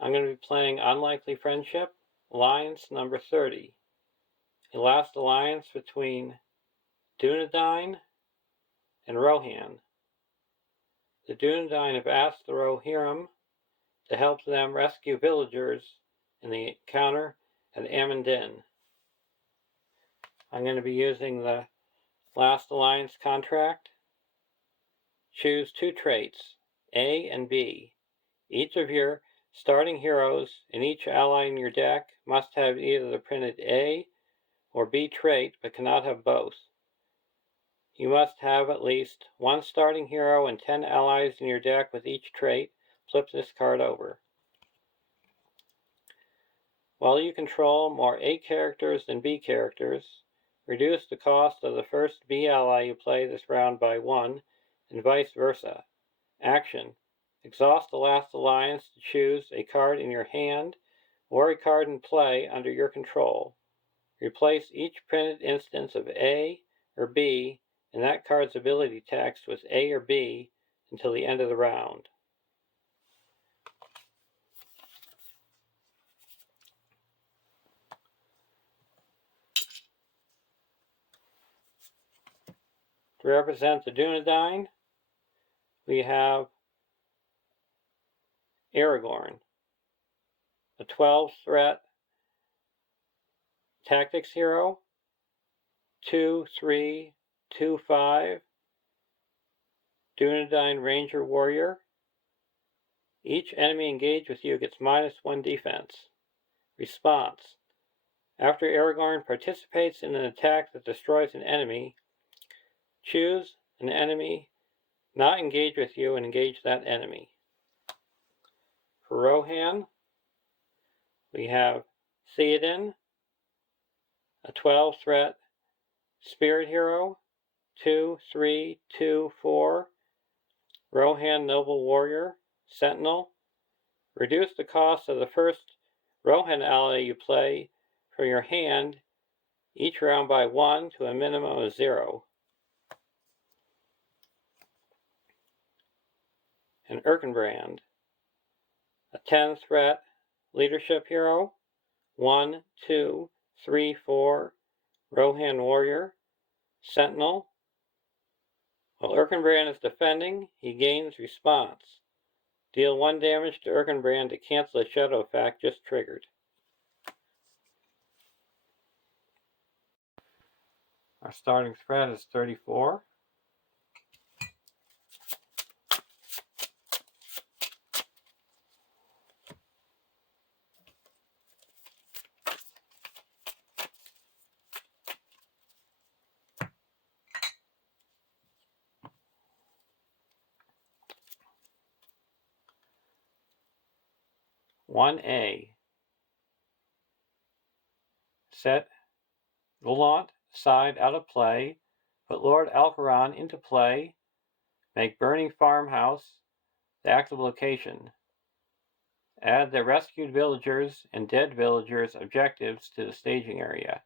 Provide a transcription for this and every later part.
I'm going to be playing Unlikely Friendship, Alliance number 30. A last alliance between Dunedain and Rohan. The Dunedain have asked the Rohirrim to help them rescue villagers in the encounter at Amon. I'm going to be using the Last Alliance contract. Choose two traits, A and B. Each of your starting heroes and each ally in your deck must have either the printed A or B trait, but cannot have both. You must have at least one starting hero and 10 allies in your deck with each trait. Flip this card over. While you control more A characters than B characters, reduce the cost of the first B ally you play this round by 1, and vice versa. Action. Exhaust the last alliance to choose a card in your hand or a card in play under your control. Replace each printed instance of A or B in that card's ability text with A or B until the end of the round. To represent the Dunedain, we have Aragorn, a 12-threat tactics hero, 2/3, 2/5, Dunedain Ranger Warrior. Each enemy engaged with you gets -1 defense. Response. After Aragorn participates in an attack that destroys an enemy, choose an enemy not engaged with you and engage that enemy. For Rohan, we have Theoden, a 12-threat spirit hero, 2/3, 2/4, Rohan Noble Warrior, Sentinel. Reduce the cost of the first Rohan ally you play from your hand each round by 1 to a minimum of 0. And Erkenbrand, a 10-threat leadership hero, 1, 2, 3, 4, Rohan Warrior, Sentinel. While Erkenbrand is defending, he gains response. Deal 1 damage to Erkenbrand to cancel a shadow effect just triggered. Our starting threat is 34. One A. Set Volant side out of play. Put Lord Alcaron into play. Make Burning Farmhouse the active location. Add the rescued villagers and dead villagers objectives to the staging area.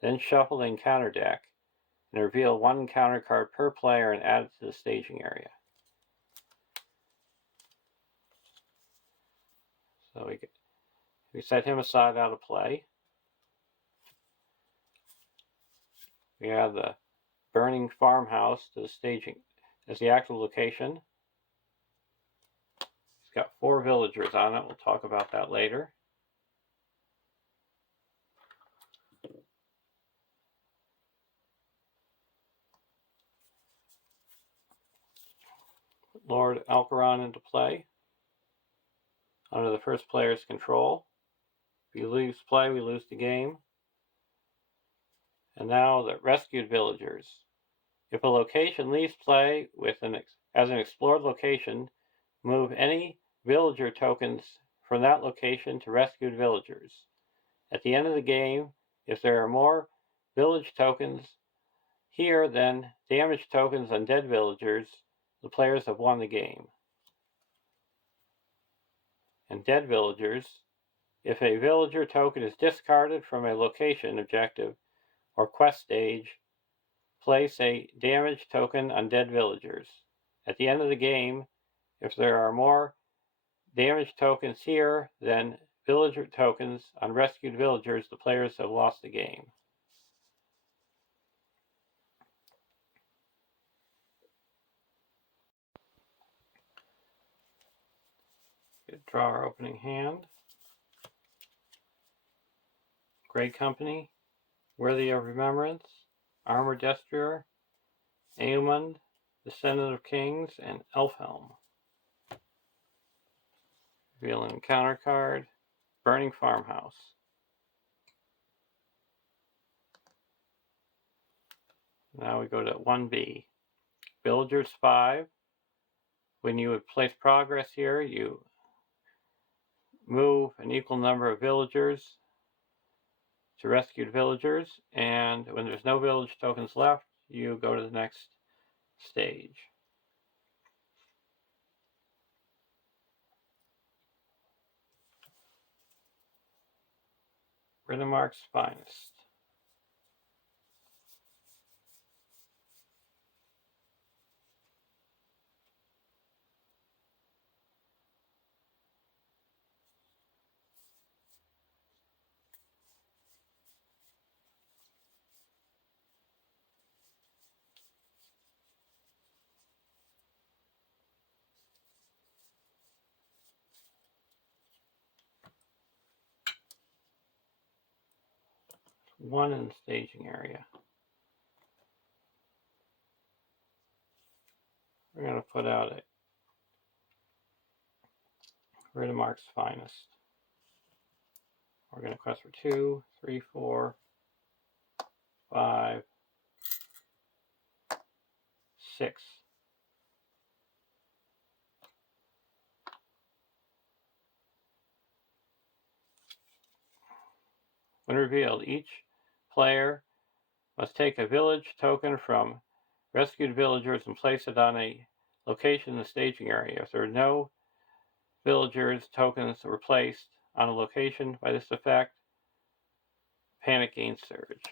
Then shuffle the encounter deck and reveal 1 encounter card per player and add it to the staging area. So we set him aside out of play. We add the Burning Farmhouse to the staging as the active location. It's got 4 villagers on it. We'll talk about that later. Put Lord Alcaron into play under the first player's control. If he leaves play, we lose the game. And now the rescued villagers. If a location leaves play as an explored location, move any villager tokens from that location to rescued villagers. At the end of the game, if there are more village tokens here than damage tokens on dead villagers, the players have won the game. And dead villagers, if a villager token is discarded from a location objective or quest stage, place a damage token on dead villagers. At the end of the game, if there are more damage tokens here than villager tokens on rescued villagers, the players have lost the game. Draw our opening hand. Great Company, Worthy of Remembrance, Armored Destrier, Amon, Descendant of Kings, and Elfhelm. Reveal an encounter card, Burning Farmhouse. Now we go to 1B. Villagers 5. When you would place progress here, you move an equal number of villagers to rescued villagers, and when there's no village tokens left, you go to the next stage. Riddermark's Finest. One in the staging area. We're going to put out a Riddermark's Finest. We're going to quest for 2, 3, 4, 5, 6. When revealed, each player must take a village token from rescued villagers and place it on a location in the staging area. If there are no villagers tokens that were placed on a location by this effect, Panic gains Surge.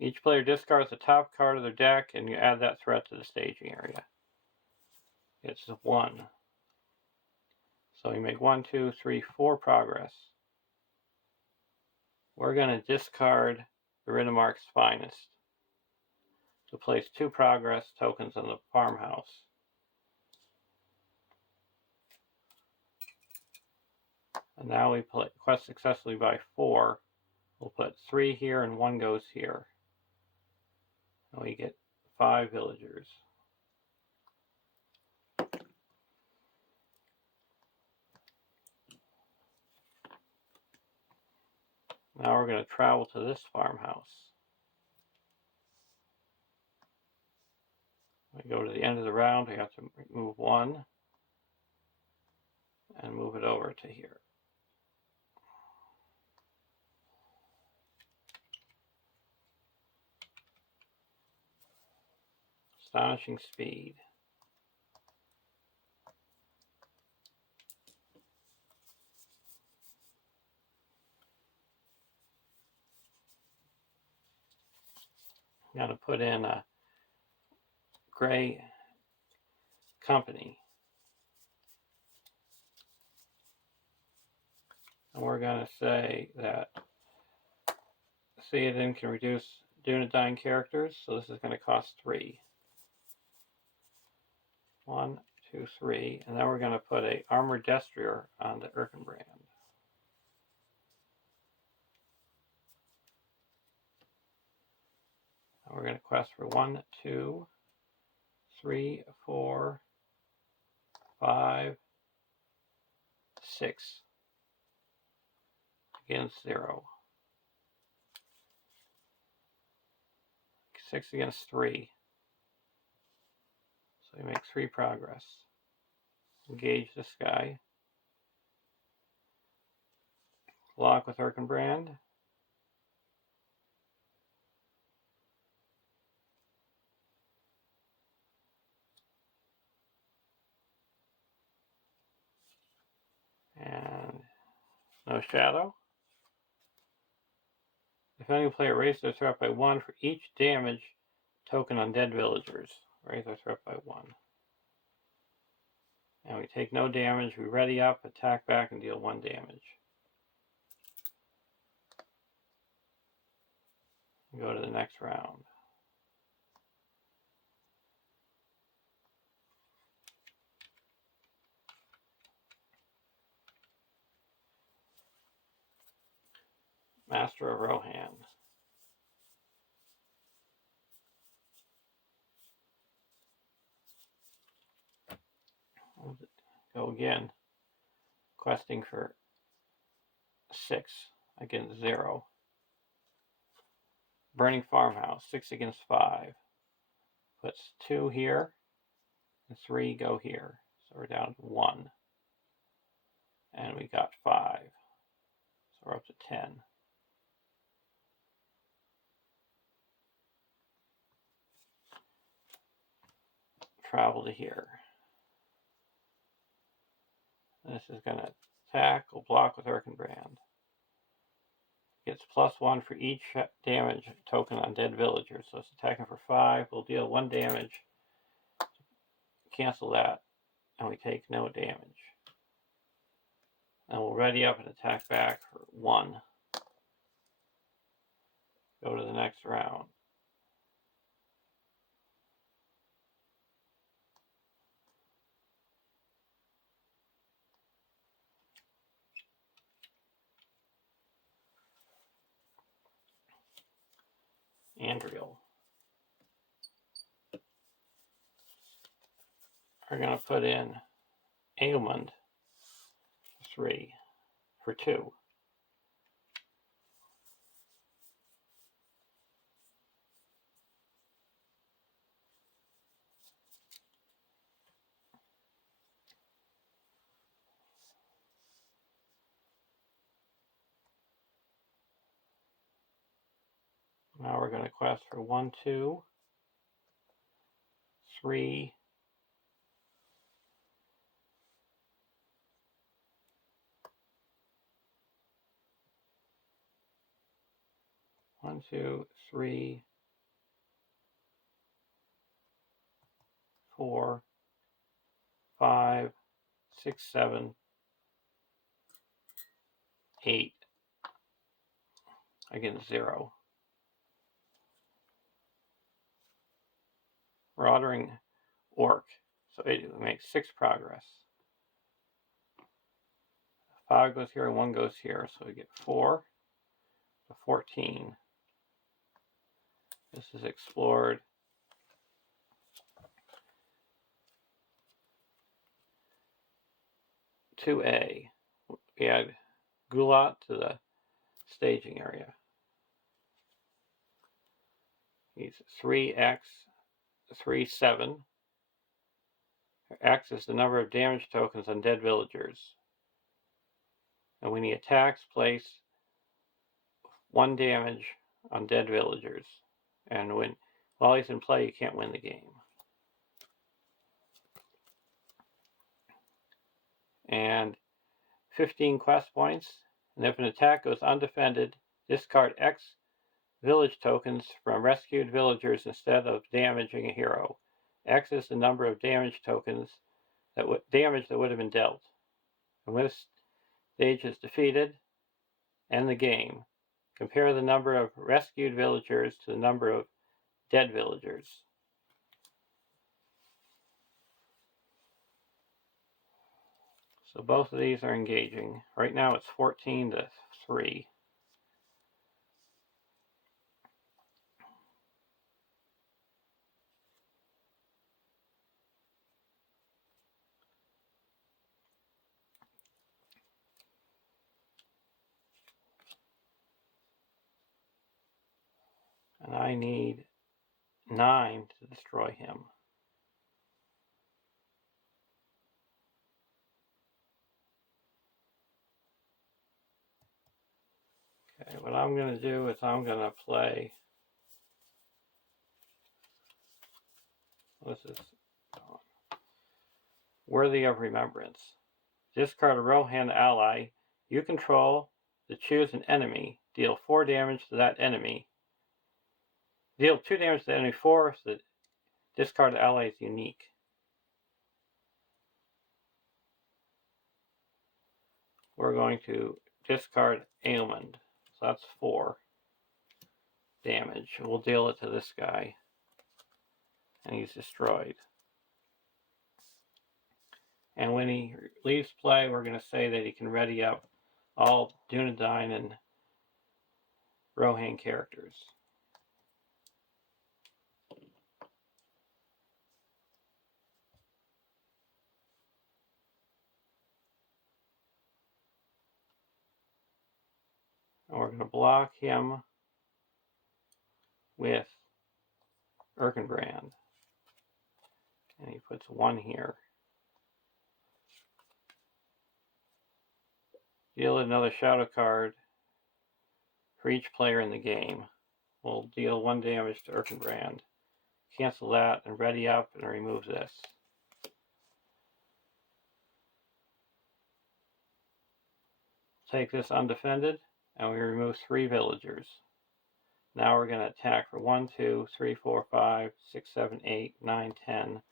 Each player discards the top card of their deck and you add that threat to the staging area. It's 1. So you make 1, 2, 3, 4 progress. We're going to discard the Riddermark's Finest to place 2 progress tokens on the farmhouse. And now we quest successfully by 4. We'll put 3 here and 1 goes here. And we get 5 villagers. Now we're going to travel to this farmhouse. We go to the end of the round, we have to move 1 and move it over to here. Astonishing Speed. I'm going to put in a Gray Company. And we're going to say that Theoden can reduce Dunedain characters, so this is going to cost 3. 1, 2, 3, and then we're going to put a Armored Destrier on the Erkenbrand. And we're going to quest for 1, 2, 3, 4, 5, 6 against 0. 6 against 3. So we make 3 progress. Engage this guy. Lock with Erkenbrand. And no shadow. If any player raises their threat by 1 for each damage token on dead villagers. Raise our threat by 1. And we take no damage, we ready up, attack back, and deal 1 damage. Go to the next round. Master of Rohan. Go again. Questing for 6 against 0. Burning Farmhouse, 6 against 5. Puts 2 here, and 3 go here. So we're down to 1. And we got 5. So we're up to 10. Travel to here. This is going to attack, will block with Erkenbrand. Gets +1 for each damage token on dead villagers. So it's attacking for 5. We'll deal 1 damage. Cancel that. And we take no damage. And we'll ready up and attack back for 1. Go to the next round. Andriel. We're going to put in Amon 3 for 2. Now we're going to quest for 1, 2, 3, 1, 2, 3, 4, 5, 6, 7, 8 against 0. Marauding Orc. So it makes 6 progress. 5 goes here and 1 goes here. So we get 4 to 14. This is explored. (2A). We add Gulat to the staging area. He's 3x, 3, 7. X is the number of damage tokens on dead villagers. And when he attacks, place 1 damage on dead villagers. And while he's in play, you can't win the game. And 15 quest points. And if an attack goes undefended, discard X village tokens from rescued villagers instead of damaging a hero. X is the number of damage tokens that would have been dealt. And when this stage is defeated, end the game. Compare the number of rescued villagers to the number of dead villagers. So both of these are engaging. Right now it's 14 to 3. And I need 9 to destroy him. Okay, what I'm going to do is I'm going to play. This is Worthy of Remembrance. Discard a Rohan ally you control to choose an enemy. Deal 4 damage to that enemy. Deal 2 damage to the enemy 4, so that discard ally is unique. we're going to discard Amon. So that's 4 damage. We'll deal it to this guy, and he's destroyed. And when he leaves play, we're going to say that he can ready up all Dunedain and Rohan characters. And we're going to block him with Erkenbrand. And he puts 1 here. Deal another shadow card for each player in the game. We'll deal 1 damage to Erkenbrand. Cancel that and ready up and remove this. Take this undefended and we remove 3 villagers. Now we're going to attack for 1, 2, 3, 4, 5, 6, 7, 8, 9, 10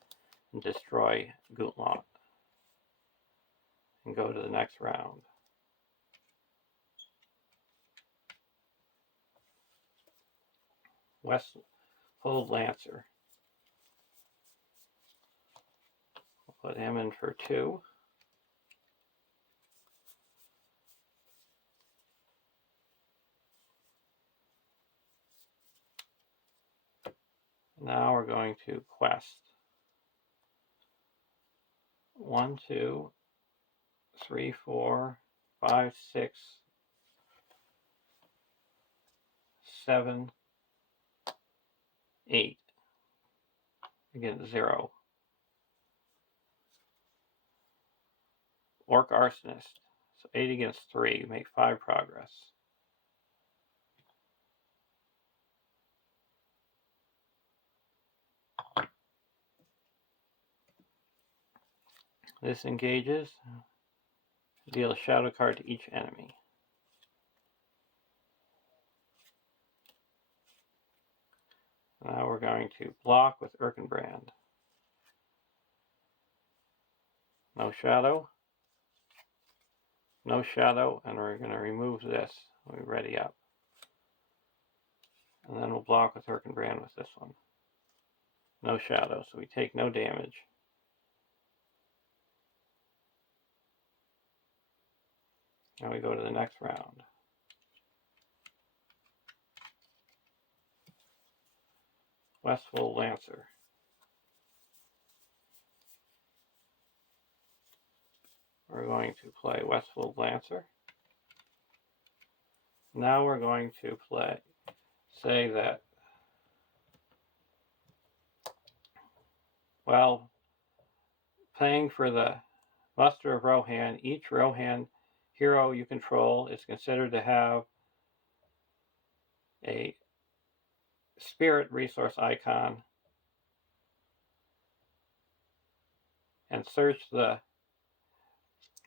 and destroy Gutlaut. And go to the next round. Westfold Lancer. We'll put him in for 2. Now we're going to quest. 1, 2, 3, 4, 5, 6, 7, 8. Again, 0. Orc Arsonist. So 8 against 3. Make 5 progress. This engages. Deal a shadow card to each enemy. Now we're going to block with Erkenbrand. No shadow. No shadow, and we're going to remove this when we ready up. And then we'll block with Erkenbrand with this one. No shadow, so we take no damage. Now we go to the next round. Westfold Lancer. We're going to play Westfold Lancer. Now we're going to say that, well, playing for the Muster of Rohan, each Rohan hero you control is considered to have a spirit resource icon, and search the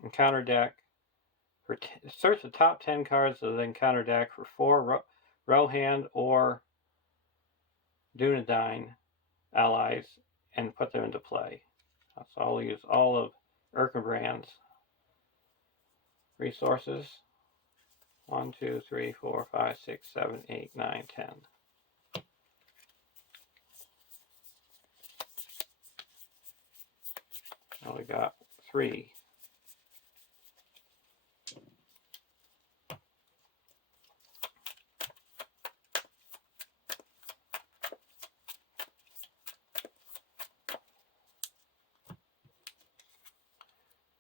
encounter deck for search the top 10 cards of the encounter deck for 4 Rohan or Dunedain allies and put them into play. So I'll use all of Erkenbrand's resources. 1, 2, 3, 4, 5, 6, 7, 8, 9, 10. Now we got 3.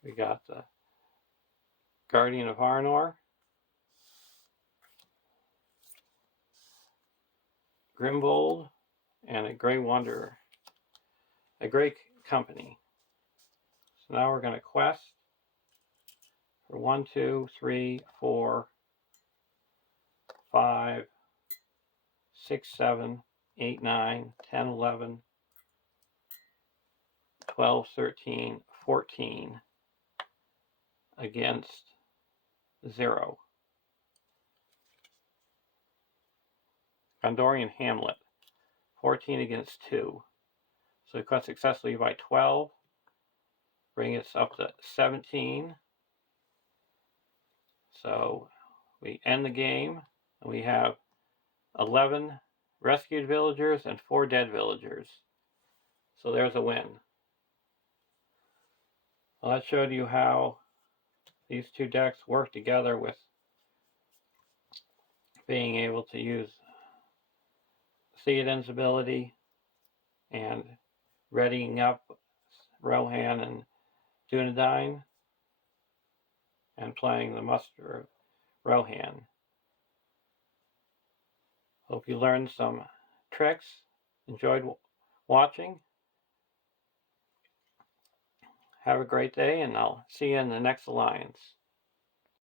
We got the Guardian of Arnor, Grimbold, and a Grey Wanderer, a Grey Company. So now we're going to quest for 1, 2, 3, 4, 5, 6, 7, 8, 9, 10, 11, 12, 13, 14 against 0. Gondorian Hamlet, 14 against 2. So we cut successfully by 12, bring us up to 17. So we end the game, and we have 11 rescued villagers and 4 dead villagers. So there's a win. Well, that showed you how these two decks work together with being able to use Theoden's ability and readying up Rohan and Dunedain and playing the muster of Rohan. Hope you learned some tricks, enjoyed watching. Have a great day, and I'll see you in the next alliance.